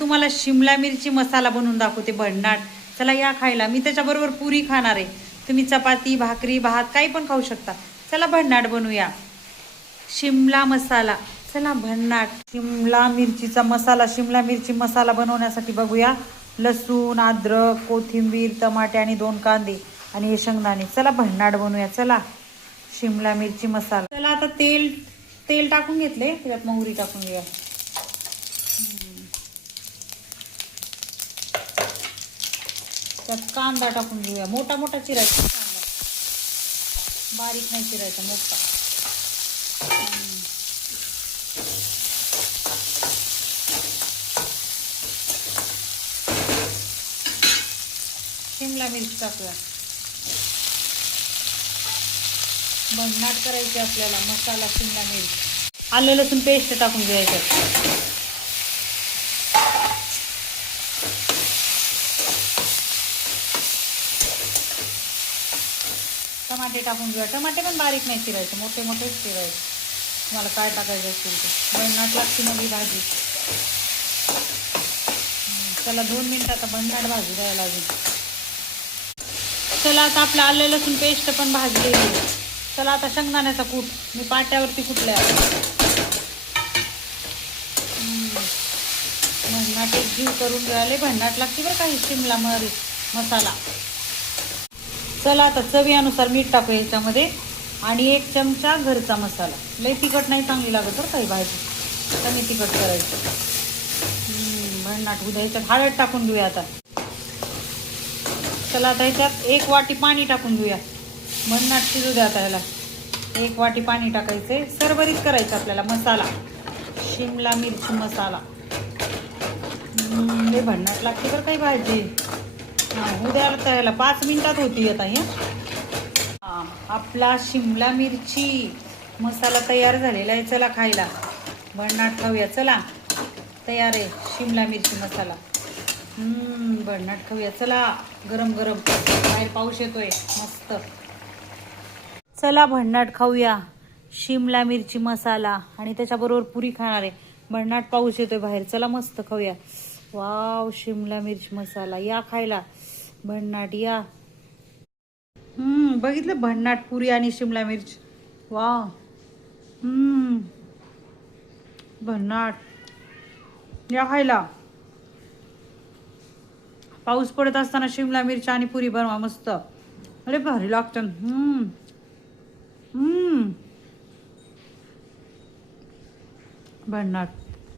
तुम्हाला शिमला मिरची मसाला बनवून दाखवते भन्नाट. चला या खायला. मी त्याच्याबरोबर पुरी खाणार आहे. तुम्ही चपाती भाकरी भात काही पण खाऊ शकता. चला भन्नाट बनवूया. शिमला मसाला. चला भन्नाट शिमला मिरचीचा मसाला. शिमला मिरची मसाला बनवण्यासाठी बघूया. लसूण, अद्रक, कोथिंबीर, टमाटे आणि 2 कांदे आणि हे शेंगदाणे. चला भन्नाट बनवूया. चला शिमला मिरची मसाला. चला आता तेल टाकून घेतले. त्यात मोहरी टाकून घेऊया. त्यात कांदा टाकून घेऊया. मोठा मोठा चिरायचा कांदा, बारीक नाही चिरायचा, मोठा. शिमला मिरची टाकूया. भन्नाट करायची आपल्याला मसाला शिमला मिरची. आलं लसूण पेस्ट टाकून घ्यायचं. टमाटे टाकून घेऊया. टमाटे पण बारीक नाही चिरायचे, मोठे मोठेच चिरायचे. तुम्हाला काय टाकायचं असेल ते. भन्नाट लागते मग ही भाजी. चला 2 मिनिटं आता भन्नाट भाजी द्यायला लागेल. चला आता आपलं आलं लसूण पेस्ट पण भाजलेली आहे. चला आता शेंगदाण्याचा कूट मी पाट्यावरती कुटल्या. भन्नाट एक जीव करून घ्यायला. भन्नाट लागते बरं काही शिमला मसाला. चला आता चवीनुसार मीठ टाकू ह्याच्यामध्ये आणि 1 चमचा घरचा मसाला. लई तिखट नाही चांगली लागत बरं काही भाजी, कमी तिखट करायचं. भन्नाट उद्या ह्याच्यात हळद टाकून घेऊया आता. चला आता ह्याच्यात 1 वाटी पाणी टाकून घेऊया. भन्नाट शिजू द्या आता ह्याला. 1 वाटी पाणी टाकायचे. सरभरीत करायचं आपल्याला मसाला. शिमला मिरची मसाला. हे भन्नाट लागते बरं काही भाजी. उद्या त्याला 5 मिनिटात होती आता हे. आपला शिमला मिरची मसाला तयार झालेला आहे. चला खायला. भन्नाट खाऊया. चला तयार आहे शिमला मिरची मसाला. भन्नाट खाऊया. चला गरम गरम. बाहेर पाऊस येतोय मस्त. चला भन्नाट खाऊया. शिमला मिरची मसाला आणि त्याच्याबरोबर पुरी खाणार आहे. भन्नाट पाऊस येतोय बाहेर. चला मस्त खाऊया. वाव शिमला मिरची मसाला. या खायला भन्नाट या. बघितलं भन्नाट पुरी आणि शिमला मिरची. वाव. भन्नाट या खायला. पाऊस पडत असताना शिमला मिरची आणि पुरी बनवा मस्त. अरे भारी लागतं. भन्नाट.